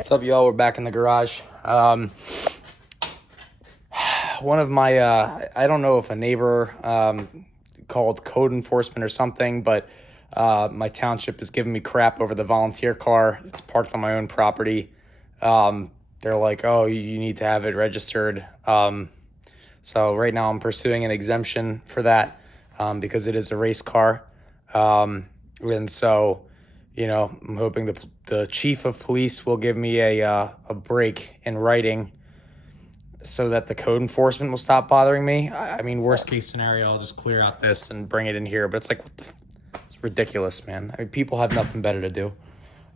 What's up, y'all? We're back in the garage. One of my, I don't know if a neighbor called code enforcement or something, but my township is giving me crap over the volunteer car. It's parked on my own property. They're like, oh, you need to have it registered. So right now I'm pursuing an exemption for that because it is a race car. And so, you know, I'm hoping the chief of police will give me a break in writing so that the code enforcement will stop bothering me. I mean, worst case scenario, I'll just clear out this and bring it in here. But it's like, it's ridiculous, man. I mean, people have nothing better to do.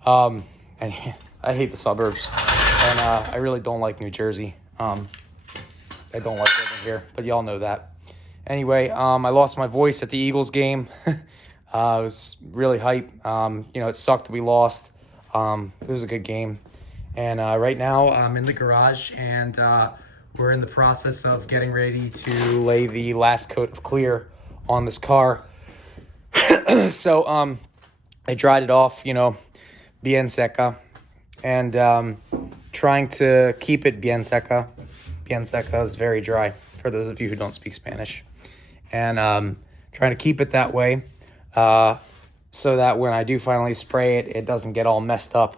And I hate the suburbs, and I really don't like New Jersey. I don't like living here, but y'all know that. Anyway, I lost my voice at the Eagles game. It was really hype. You know, it sucked that we lost. It was a good game. And right now I'm in the garage, and we're in the process of getting ready to lay the last coat of clear on this car. So I dried it off, you know, bien seca, and trying to keep it bien seca. Bien seca is very dry, for those of you who don't speak Spanish. And trying to keep it that way so that when I do finally spray it, it doesn't get all messed up.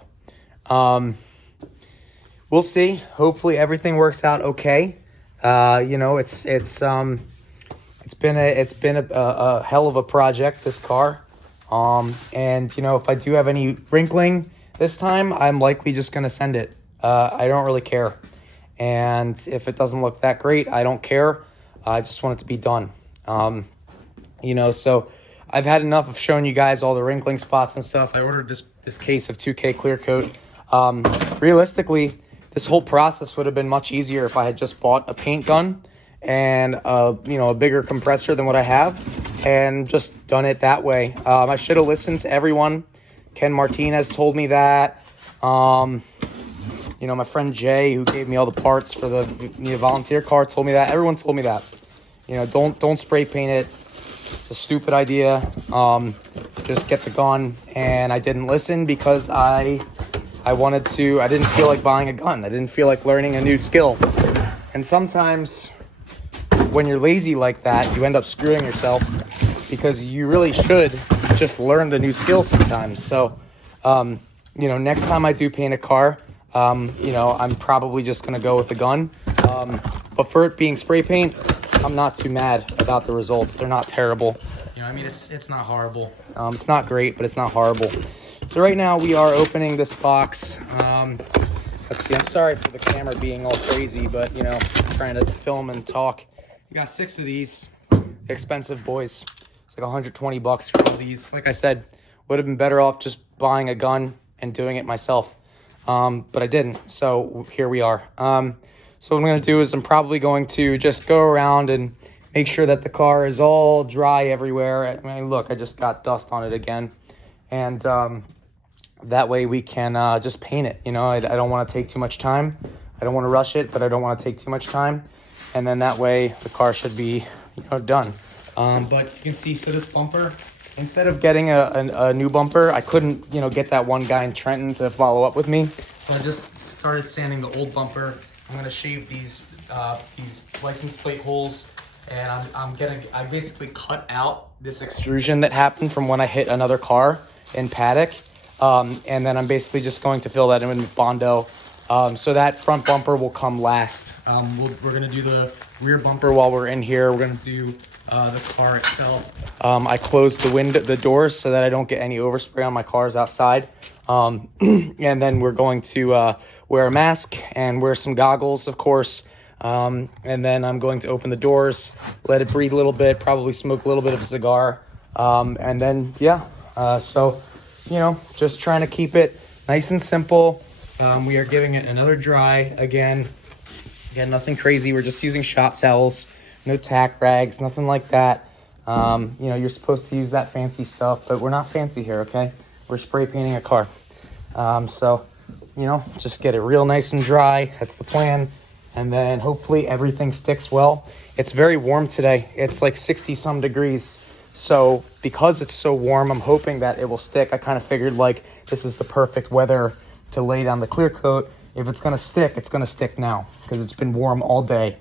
We'll see. Hopefully everything works out okay. You know, it's been a hell of a project, this car. And you know, if I do have any wrinkling this time, I'm likely just gonna send it. I don't really care. And if it doesn't look that great, I don't care. I just want it to be done. You know, so I've had enough of showing you guys all the wrinkling spots and stuff. I ordered this case of 2K clear coat. Realistically, this whole process would have been much easier if I had just bought a paint gun and you know, a bigger compressor than what I have, and just done it that way. I should have listened to everyone. Ken Martinez told me that. You know, my friend Jay, who gave me all the parts for the volunteer car, told me that. Everyone told me that. You know, don't spray paint it. It's a stupid idea. Just get the gun. And I didn't listen because I didn't feel like buying a gun. I didn't feel like learning a new skill. And sometimes when you're lazy like that, you end up screwing yourself because you really should just learn the new skill sometimes. So, you know, next time I do paint a car, you know, I'm probably just going to go with the gun. But for it being spray paint, I'm not too mad about the results. They're not terrible. You know, I mean, it's not horrible. It's not great, but it's not horrible. So right now we are opening this box. Let's see. I'm sorry for the camera being all crazy, but, you know, I'm trying to film and talk. We got 6 of these. Expensive boys. It's like $120 for all these. Like I said, would have been better off just buying a gun and doing it myself. But I didn't, so here we are. So what I'm going to do is I'm probably going to just go around and make sure that the car is all dry everywhere. I mean, look, I just got dust on it again. And that way we can just paint it. You know, I don't want to take too much time. I don't want to rush it, but I don't want to take too much time. And then that way the car should be, you know, done. But you can see, so this bumper, instead of getting a new bumper, I couldn't, you know, get that one guy in Trenton to follow up with me. So I just started sanding the old bumper. I'm gonna shave these license plate holes, and I basically cut out this extrusion that happened from when I hit another car in Paddock, and then I'm basically just going to fill that in with Bondo. So that front bumper will come last. We're gonna do the rear bumper while we're in here. We're gonna do the car itself. I closed the doors so that I don't get any overspray on my cars outside. And then we're going to wear a mask and wear some goggles, of course. And then I'm going to open the doors, let it breathe a little bit, probably smoke a little bit of a cigar. And then, yeah. So, you know, just trying to keep it nice and simple. We are giving it another dry again. Again, nothing crazy. We're just using shop towels, no tack rags, nothing like that. You know, you're supposed to use that fancy stuff, but we're not fancy here, okay? We're spray painting a car. So, you know, just get it real nice and dry. That's the plan. And then hopefully everything sticks well. It's very warm today. It's like 60 some degrees. So because it's so warm, I'm hoping that it will stick. I kind of figured like this is the perfect weather to lay down the clear coat. If it's gonna stick, it's gonna stick now because it's been warm all day.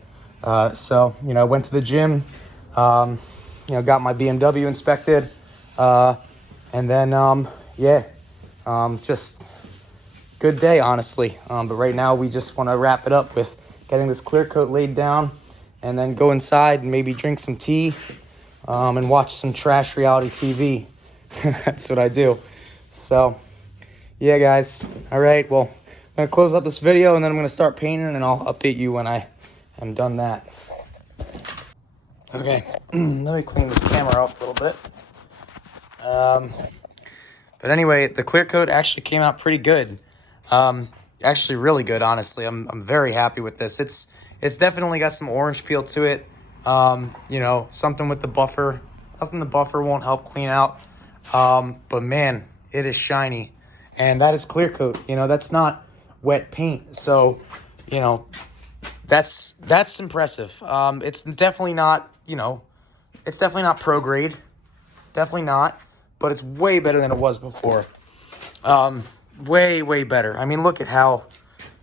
So, you know, I went to the gym, you know, got my BMW inspected, and then, just good day, honestly. But right now we just want to wrap it up with getting this clear coat laid down and then go inside and maybe drink some tea, and watch some trash reality TV. That's what I do. So, yeah, guys. All right, well, I'm going to close out this video, and then I'm going to start painting, and I'll update you when I am done that. Okay, let me clean this camera up a little bit. But anyway, the clear coat actually came out pretty good. Actually really good, honestly. I'm very happy with this. It's definitely got some orange peel to it. You know, something with the buffer. Nothing the buffer won't help clean out. But man, it is shiny. And that is clear coat. You know, that's not wet paint. So, you know, that's impressive. It's definitely not, you know, it's definitely not pro grade. Definitely not. But it's way better than it was before. Way, way better. I mean, look at how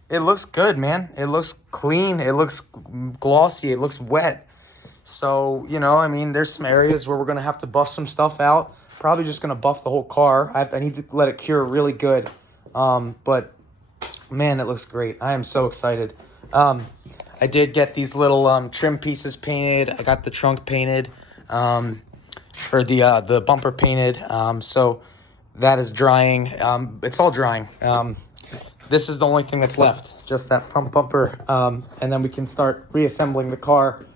it looks good, man. It looks clean. It looks glossy. It looks wet. So, you know, I mean, there's some areas where we're going to have to buff some stuff out. Probably just going to buff the whole car. I need to let it cure really good. But, man, it looks great. I am so excited. I did get these little trim pieces painted. I got the trunk painted. Or the bumper painted. So that is drying. It's all drying. This is the only thing that's left, just that front bumper. And then we can start reassembling the car,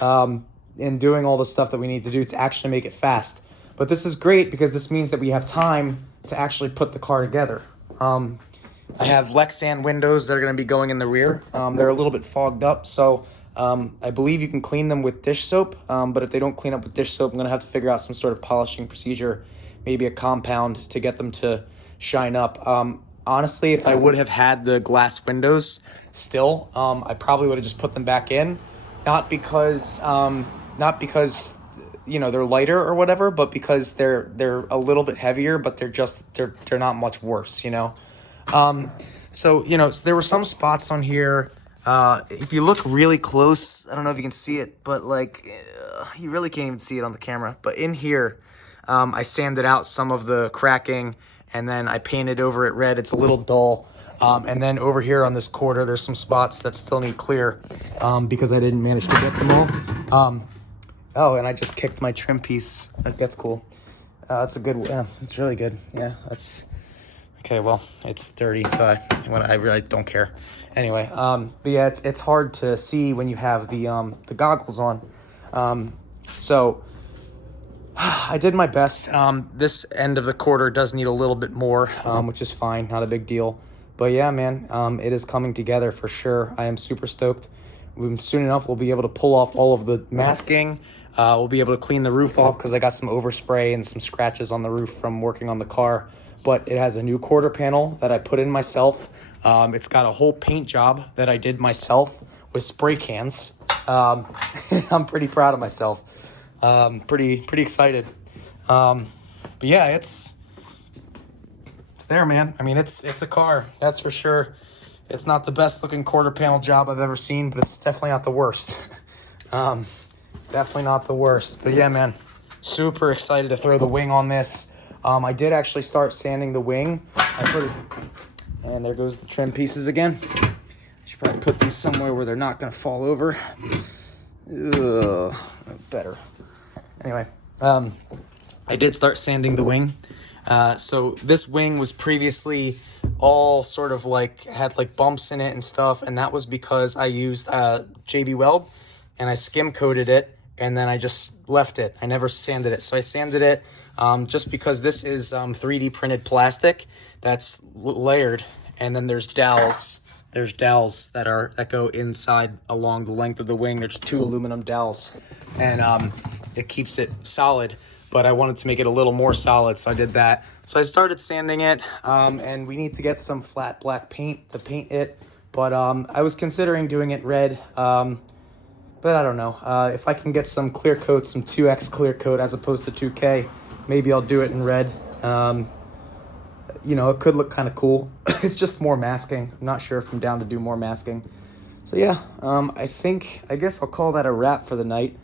and doing all the stuff that we need to do to actually make it fast. But this is great because this means that we have time to actually put the car together. I have Lexan windows that are going to be going in the rear. They're a little bit fogged up, so I believe you can clean them with dish soap, but if they don't clean up with dish soap, I'm going to have to figure out some sort of polishing procedure, maybe a compound to get them to shine up. Honestly, if I would have had the glass windows still, I probably would have just put them back in, not because you know they're lighter or whatever, but because they're a little bit heavier, but they're not much worse, you know. So you know, there were some spots on here. If you look really close, I don't know if you can see it, but like you really can't even see it on the camera. But in here, I sanded out some of the cracking, and then I painted over it red. It's a little dull. And then over here on this quarter, there's some spots that still need clear, because I didn't manage to get them all. Oh, and I just kicked my trim piece. That's cool. That's a good, yeah, it's really good. Yeah, that's, okay, well, it's dirty, so I really don't care. Anyway, but yeah, it's hard to see when you have the goggles on. So I did my best. This end of the quarter does need a little bit more, which is fine, not a big deal. But yeah, man, it is coming together for sure. I am super stoked. Soon enough, we'll be able to pull off all of the masking. We'll be able to clean the roof off because I got some overspray and some scratches on the roof from working on the car. But it has a new quarter panel that I put in myself. It's got a whole paint job that I did myself with spray cans. I'm pretty proud of myself. Pretty excited. But yeah, it's there, man. I mean, it's a car, that's for sure. It's not the best looking quarter panel job I've ever seen, but it's definitely not the worst. Definitely not the worst. But yeah, man, super excited to throw the wing on this. I did actually start sanding the wing. I put it, and there goes the trim pieces again. I should probably put these somewhere where they're not gonna fall over. Ugh, better. Anyway, I did start sanding the wing. So this wing was previously all sort of like, had like bumps in it and stuff. And that was because I used JB Weld and I skim coated it and then I just left it. I never sanded it. So I sanded it just because this is 3D printed plastic that's layered. And then there's dowels. There's dowels that go inside along the length of the wing. There's 2 aluminum dowels and it keeps it solid. But I wanted to make it a little more solid, so I did that. So I started sanding it, and we need to get some flat black paint to paint it. But I was considering doing it red, but I don't know. If I can get some clear coat, some 2X clear coat as opposed to 2K, maybe I'll do it in red. you know, it could look kind of cool. It's just more masking. I'm not sure if I'm down to do more masking. So yeah, I guess I'll call that a wrap for the night.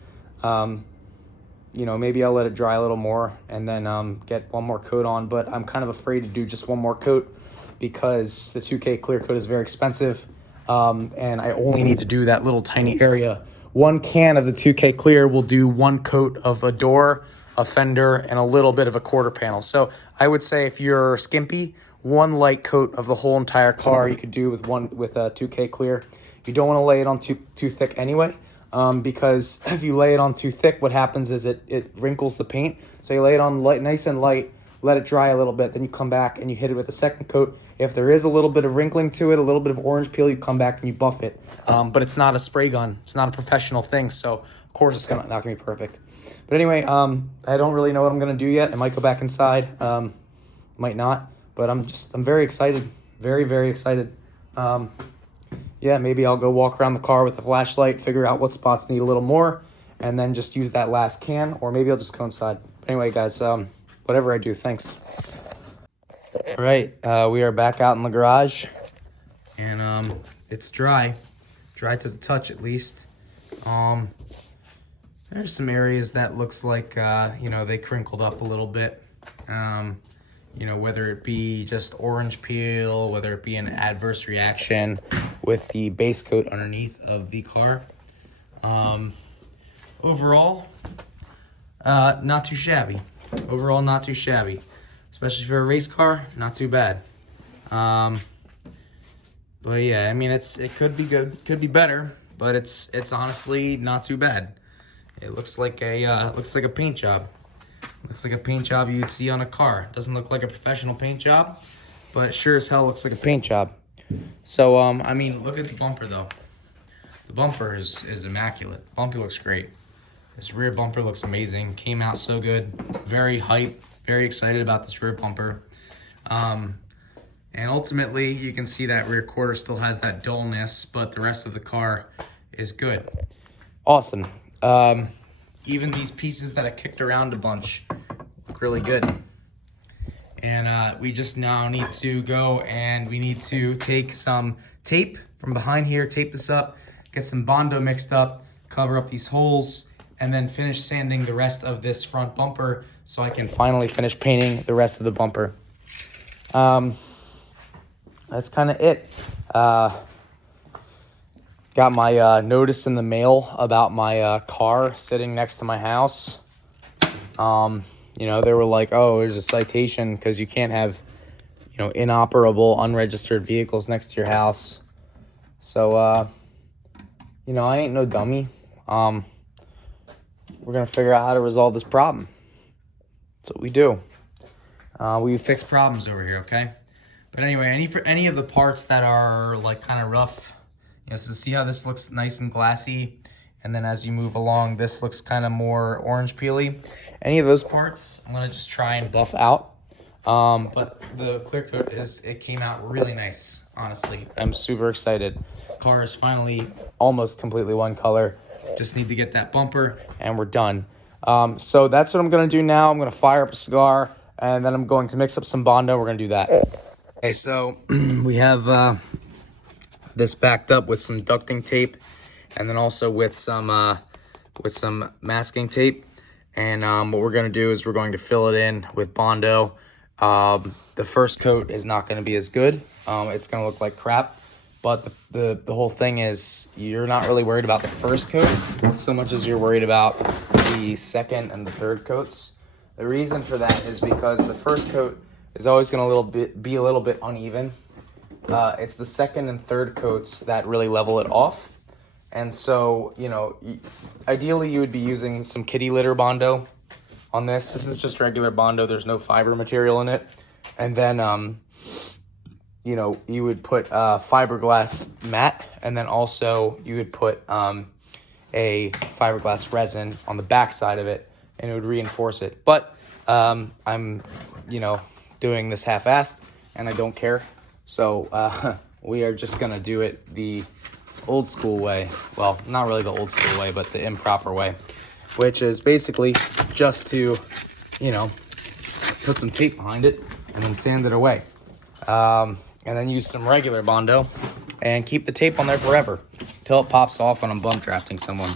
You know, maybe I'll let it dry a little more and then get one more coat on, but I'm kind of afraid to do just one more coat because the 2K clear coat is very expensive, and I only need to do that little tiny area. One can of the 2K clear will do one coat of a door, a fender, and a little bit of a quarter panel. So I would say if you're skimpy, one light coat of the whole entire car you could do with a 2K clear. You don't want to lay it on too thick anyway, because if you lay it on too thick, what happens is it wrinkles the paint. So you lay it on nice and light, let it dry a little bit, then you come back and you hit it with a second coat. If there is a little bit of wrinkling to it, a little bit of orange peel, you come back and you buff it. But it's not a spray gun. It's not a professional thing, so of course it's not gonna be perfect. But anyway, I don't really know what I'm gonna do yet. I might go back inside, might not, but I'm very excited, very, very excited. Yeah, maybe I'll go walk around the car with a flashlight, figure out what spots need a little more, and then just use that last can, or maybe I'll just go inside. Anyway, guys, whatever I do, thanks. All right, we are back out in the garage, and it's dry to the touch at least. There's some areas that looks like, you know, they crinkled up a little bit. You know, whether it be just orange peel, whether it be an adverse reaction with the base coat underneath of the car. Overall, not too shabby. Overall, not too shabby. Especially for a race car, not too bad. But yeah, I mean, it could be good, could be better, but it's honestly not too bad. It looks like a paint job. Looks like a paint job you'd see on a car. Doesn't look like a professional paint job, but it sure as hell looks like a paint job. So, I mean, look at the bumper, though. The bumper is immaculate. The bumper looks great. This rear bumper looks amazing. Came out so good. Very hyped. Very excited about this rear bumper. And ultimately, you can see that rear quarter still has that dullness, but the rest of the car is good. Awesome. Even these pieces that I kicked around a bunch look really good. And we just now need to go and we need to take some tape from behind here, tape this up, get some Bondo mixed up, cover up these holes, and then finish sanding the rest of this front bumper so I can finally finish painting the rest of the bumper. That's kind of it. Got my notice in the mail about my car sitting next to my house. You know, they were like, oh, there's a citation because you can't have, you know, inoperable, unregistered vehicles next to your house. So, you know, I ain't no dummy. We're going to figure out how to resolve this problem. That's what we do. We fix problems over here, okay? But anyway, any of the parts that are, like, kind of rough, you know, so see how this looks nice and glassy, and then as you move along, this looks kind of more orange peely. Any of those parts, I'm gonna just try and buff out. But the clear coat it came out really nice, honestly. I'm super excited. Car is finally almost completely one color. Just need to get that bumper, and we're done. So that's what I'm gonna do now. I'm gonna fire up a cigar, and then I'm going to mix up some Bondo. We're gonna do that. Okay, so we have this backed up with some ducting tape, and then also with some masking tape. And what we're going to do is we're going to fill it in with Bondo. The first coat is not going to be as good. It's going to look like crap. But the whole thing is you're not really worried about the first coat so much as you're worried about the second and the third coats. The reason for that is because the first coat is always going to be a little bit uneven. It's the second and third coats that really level it off. And so, you know, ideally you would be using some kitty litter Bondo on this. This is just regular Bondo. There's no fiber material in it. And then, you know, you would put fiberglass matte, and then also you would put a fiberglass resin on the back side of it, and it would reinforce it. But I'm, you know, doing this half-assed, and I don't care. So we are just going to do it the old school way. Well, not really the old school way, but the improper way, which is basically just to, you know, put some tape behind it and then sand it away. And then use some regular Bondo and keep the tape on there forever until it pops off when I'm bump drafting someone.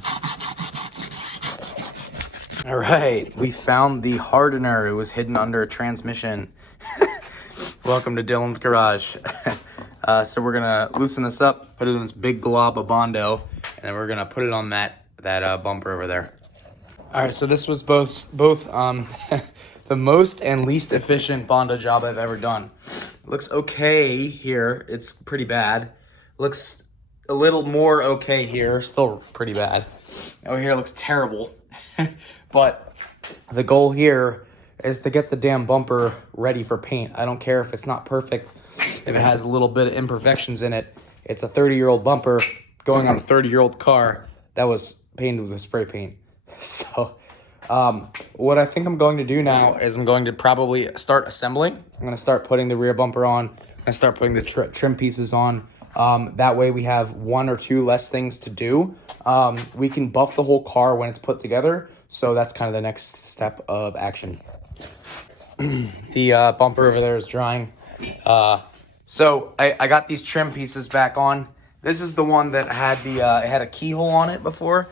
All right, we found the hardener. It was hidden under a transmission. Welcome to Dylan's garage. So we're gonna loosen this up, put it in this big glob of Bondo, and then we're gonna put it on that bumper over there. All right, so this was both the most and least efficient Bondo job I've ever done. Looks okay here. It's pretty bad. Looks a little more okay here. Still pretty bad. Over here looks terrible. But the goal here is to get the damn bumper ready for paint. I don't care if it's not perfect, if it has a little bit of imperfections in it. It's a 30-year-old bumper going on a 30-year-old car that was painted with spray paint. So what I think I'm going to do now is I'm going to probably start assembling. I'm going to start putting the rear bumper on. I'm going to start putting the trim pieces on. That way we have one or two less things to do. We can buff the whole car when it's put together. So that's kind of the next step of action. The bumper over there is drying. So I got these trim pieces back on. This is the one that had it had a keyhole on it before.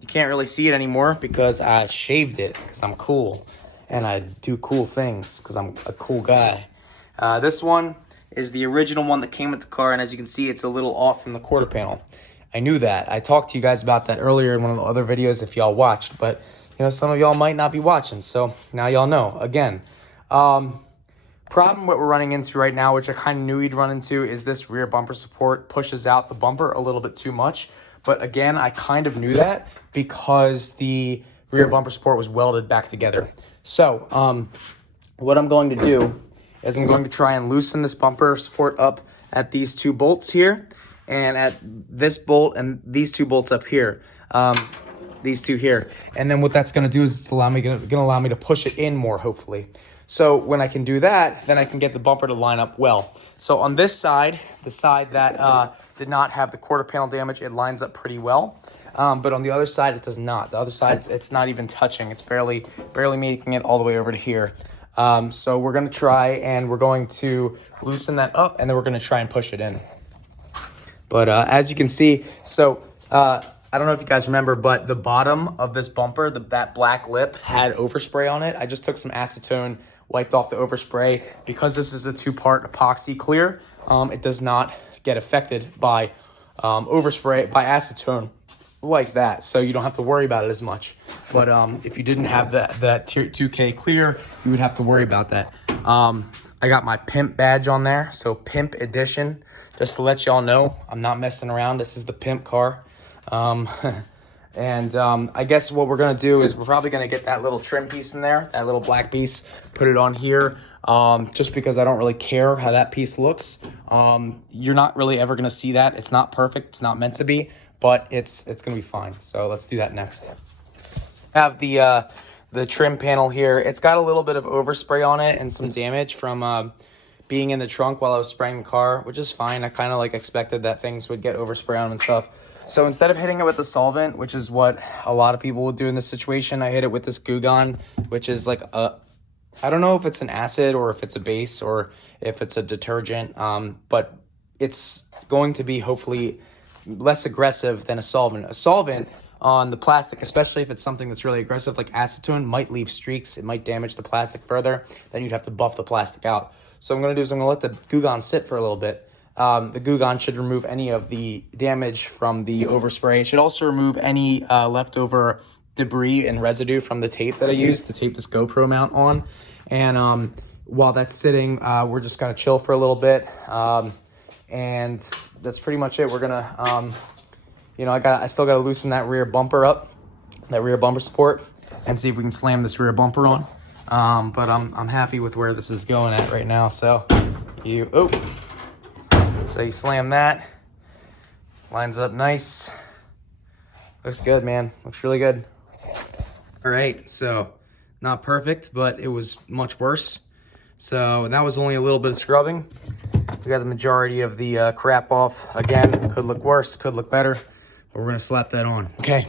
You can't really see it anymore because I shaved it because I'm cool and I do cool things because I'm a cool guy. This one is the original one that came with the car, and as you can see, it's a little off from the quarter panel. I knew that. I talked to you guys about that earlier in one of the other videos if y'all watched, but you know, some of y'all might not be watching, so now y'all know. Again, problem what we're running into right now, which I kind of knew we'd run into, is this rear bumper support pushes out the bumper a little bit too much. But again, I kind of knew that because the rear bumper support was welded back together. So what I'm going to do is I'm going to try and loosen this bumper support up at these two bolts here, and at this bolt and these two bolts up here, these two here. And then what that's going to do is it's going to allow me to push it in more, hopefully. So when I can do that, then I can get the bumper to line up well. So on this side, the side that did not have the quarter panel damage, it lines up pretty well. But on the other side, it does not. The other side, it's not even touching. It's barely making it all the way over to here. So we're going to try and we're going to loosen that up, and then we're going to try and push it in. But as you can see, so I don't know if you guys remember, but the bottom of this bumper, that black lip had overspray on it. I just took some acetone, wiped off the overspray. Because this is a two-part epoxy clear, it does not get affected by overspray, by acetone like that. So you don't have to worry about it as much. But if you didn't have that 2K clear, you would have to worry about that. I got my Pimp badge on there, so Pimp Edition. Just to let y'all know, I'm not messing around. This is the Pimp car. I guess what we're going to do is we're probably going to get that little trim piece in there, that little black piece, put it on here, just because I don't really care how that piece looks. You're not really ever going to see that. It's not perfect. It's not meant to be, but it's going to be fine. So let's do that next. Have the trim panel here. It's got a little bit of overspray on it and some damage from being in the trunk while I was spraying the car, which is fine. I kind of like expected that things would get overspray on them and stuff. So instead of hitting it with the solvent, which is what a lot of people would do in this situation, I hit it with this Goo-Gone, which is like I don't know if it's an acid or if it's a base or if it's a detergent, but it's going to be hopefully less aggressive than a solvent. A solvent on the plastic, especially if it's something that's really aggressive like acetone, might leave streaks. It might damage the plastic further. Then you'd have to buff the plastic out. So what I'm going to do is I'm going to let the Goo-Gone sit for a little bit. The Goo-Gone should remove any of the damage from the overspray. It should also remove any leftover debris and residue from the tape that I used to tape this GoPro mount on. And while that's sitting, we're just going to chill for a little bit. And that's pretty much it. We're going to, I still got to loosen that rear bumper up, that rear bumper support, and see if we can slam this rear bumper on. But I'm happy with where this is going at right now. So you slam that, lines up nice. Looks good, man. Looks really good. All right, so not perfect, but it was much worse. So that was only a little bit of scrubbing. We got the majority of the crap off. Again, could look worse, could look better, but we're gonna slap that on. Okay.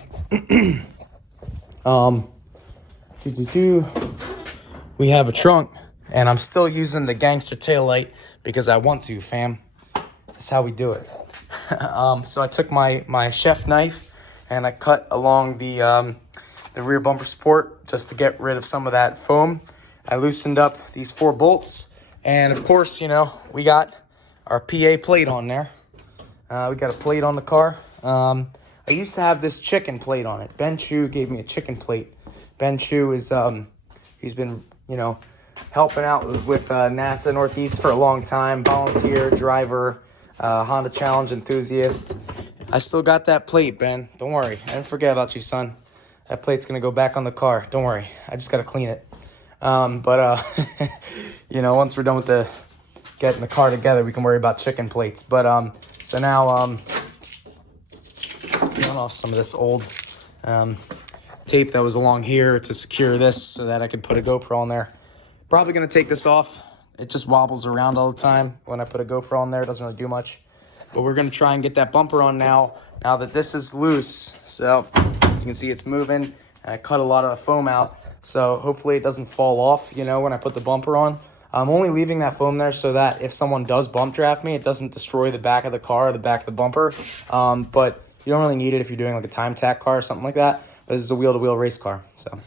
We have a trunk And I'm still using the gangster taillight because I want to, fam. That's how we do it. So I took my chef knife and I cut along the rear bumper support just to get rid of some of that foam. I loosened up these 4 bolts, and of course, you know, we got our PA plate on there. We got a plate on the car. I used to have this chicken plate on it. Ben Chu gave me a chicken plate. Ben Chu is he's been, you know, helping out with NASA Northeast for a long time. Volunteer, driver, Honda Challenge enthusiast. I still got that plate, Ben. Don't worry. I didn't forget about you, son. That plate's going to go back on the car. Don't worry. I just got to clean it. You know, once we're done with getting the car together, we can worry about chicken plates. But, so now, peeling off some of this old tape that was along here to secure this so that I could put a GoPro on there. Probably going to take this off. It just wobbles around all the time. When I put a GoPro on there, it doesn't really do much. But we're going to try and get that bumper on now that this is loose. So you can see it's moving. And I cut a lot of the foam out. So hopefully it doesn't fall off, you know, when I put the bumper on. I'm only leaving that foam there so that if someone does bump draft me, it doesn't destroy the back of the car or the back of the bumper. But you don't really need it if you're doing like a time attack car or something like that. But this is a wheel-to-wheel race car. So, all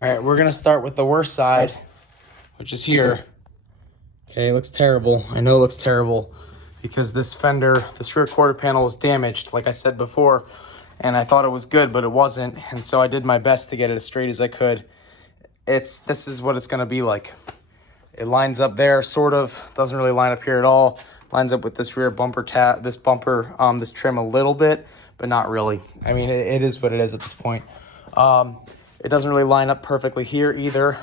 right, we're going to start with the worst side, which is here. Okay, it looks terrible. I know it looks terrible because this fender, this rear quarter panel was damaged, like I said before. And I thought it was good, but it wasn't. And so I did my best to get it as straight as I could. This is what it's going to be like. It lines up there, sort of. Doesn't really line up here at all. Lines up with this rear bumper this trim a little bit, but not really. I mean, it is what it is at this point. It doesn't really line up perfectly here either.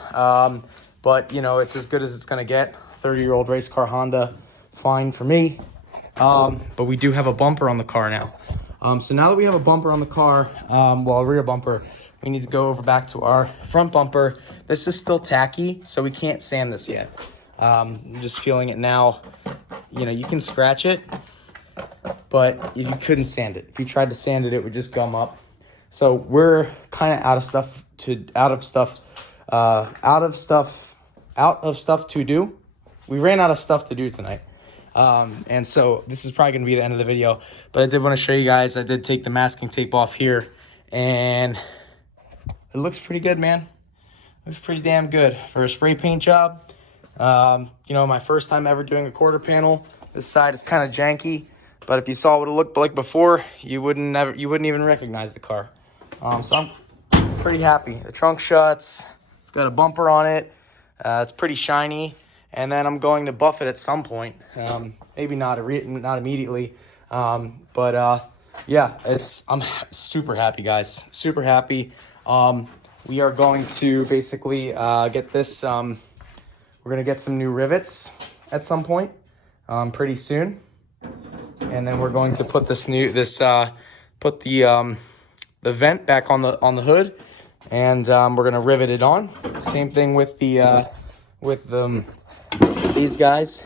But, you know, it's as good as it's going to get. 30-year-old race car Honda, fine for me. But we do have a bumper on the car now. So now that we have a bumper on the car, a rear bumper, we need to go over back to our front bumper. This is still tacky, so we can't sand this yet. I'm just feeling it now. You know, you can scratch it, but if you couldn't sand it, if you tried to sand it, it would just gum up. So we're kind of out of stuff to do. We ran out of stuff to do tonight. And so this is probably going to be the end of the video, but I did want to show you guys. I did take the masking tape off here, and it looks pretty good, man. Looks pretty damn good for a spray paint job. You know, my first time ever doing a quarter panel. This side is kind of janky, but if you saw what it looked like before, you wouldn't even recognize the car. So I'm pretty happy. The trunk shuts. It's got a bumper on it. It's pretty shiny. And then I'm going to buff it at some point. Maybe not immediately. Yeah, I'm super happy, guys. Super happy. We are going to basically get this. We're going to get some new rivets at some point pretty soon. And then we're going to put put the vent back on the hood. And we're going to rivet it on. Same thing with these guys,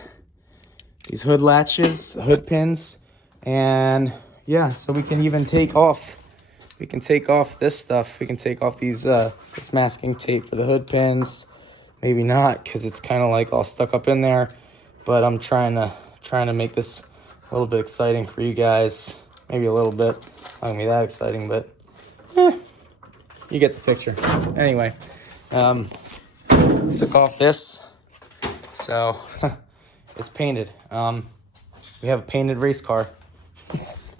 these hood latches, the hood pins, and yeah, so we can even take off this stuff. We can take off these this masking tape for the hood pins. Maybe not, because it's kind of like all stuck up in there, but I'm trying to make this a little bit exciting for you guys. Maybe a little bit, not gonna be that exciting, but you get the picture. Anyway, took off this. So it's painted. We have a painted race car.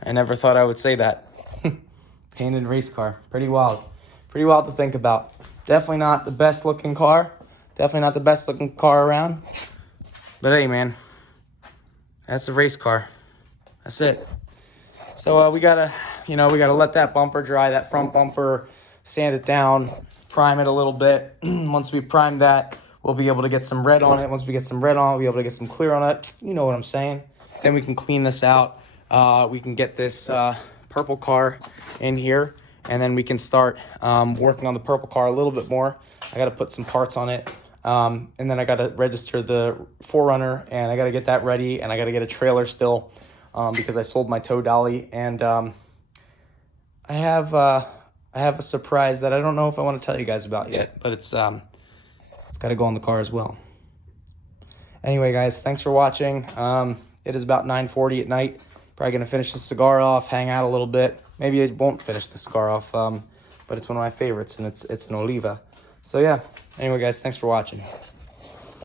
I never thought I would say that. Painted race car. Pretty wild. Pretty wild to think about. Definitely not the best looking car. Definitely not the best looking car around. But hey, man, that's a race car. That's it. So we gotta let that bumper dry, that front bumper, sand it down, prime it a little bit. Once we prime that, we'll be able to get some red on it. Once we get some red on it, we'll be able to get some clear on it. You know what I'm saying. Then we can clean this out. We can get this purple car in here, and then we can start working on the purple car a little bit more. I got to put some parts on it, and then I got to register the 4Runner, and I got to get that ready, and I got to get a trailer still because I sold my tow dolly, and I have a surprise that I don't know if I want to tell you guys about yet, but it's got to go on the car as well. Anyway, guys, thanks for watching. It is about 9:40 at night. Probably going to finish the cigar off, hang out a little bit. Maybe I won't finish the cigar off, but it's one of my favorites, and it's an Oliva. So, yeah. Anyway, guys, thanks for watching.